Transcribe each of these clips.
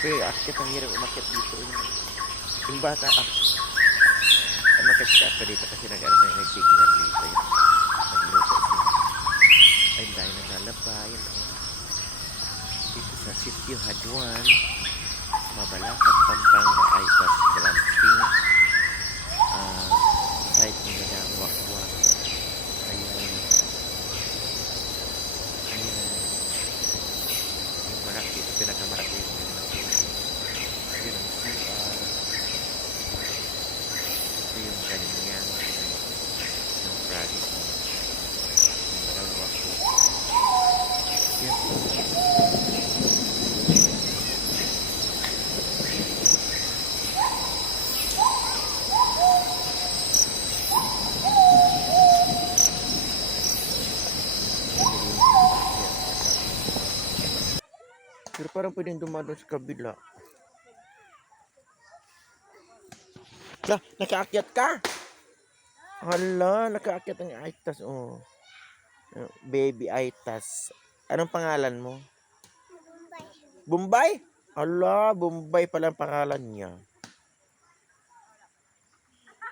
Pero akit ang hirap umakyat dito. Yung bata, umakyat siya pa dito kasi nag-signal dito. Nagluto siya. Ay, dahil naglalaba. Yan. Dito sa Sitio Haduan, Mabalacat, Pampanga, Aytas, Glamping. Site ni Madam Wakwak. Ayan. Ayan. Yung malaki, ito pinakamalaki yung malaki. Yun ang CR. Ito yung kanyang yung project mo. Yung Madam Wakwak. Yan po. Pero parang pwedeng dumadon sa kabila. Nakaakyat ka? Hala, nakaakyat ang Aitas. Oh. Baby Aitas. Anong pangalan mo? Bombay. Hala, Bombay pala ang pangalan niya.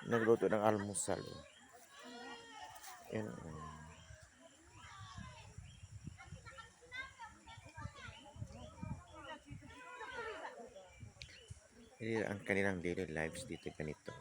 Nagluto ng almusal. Yan. Ang kanilang daily lives dito ganito.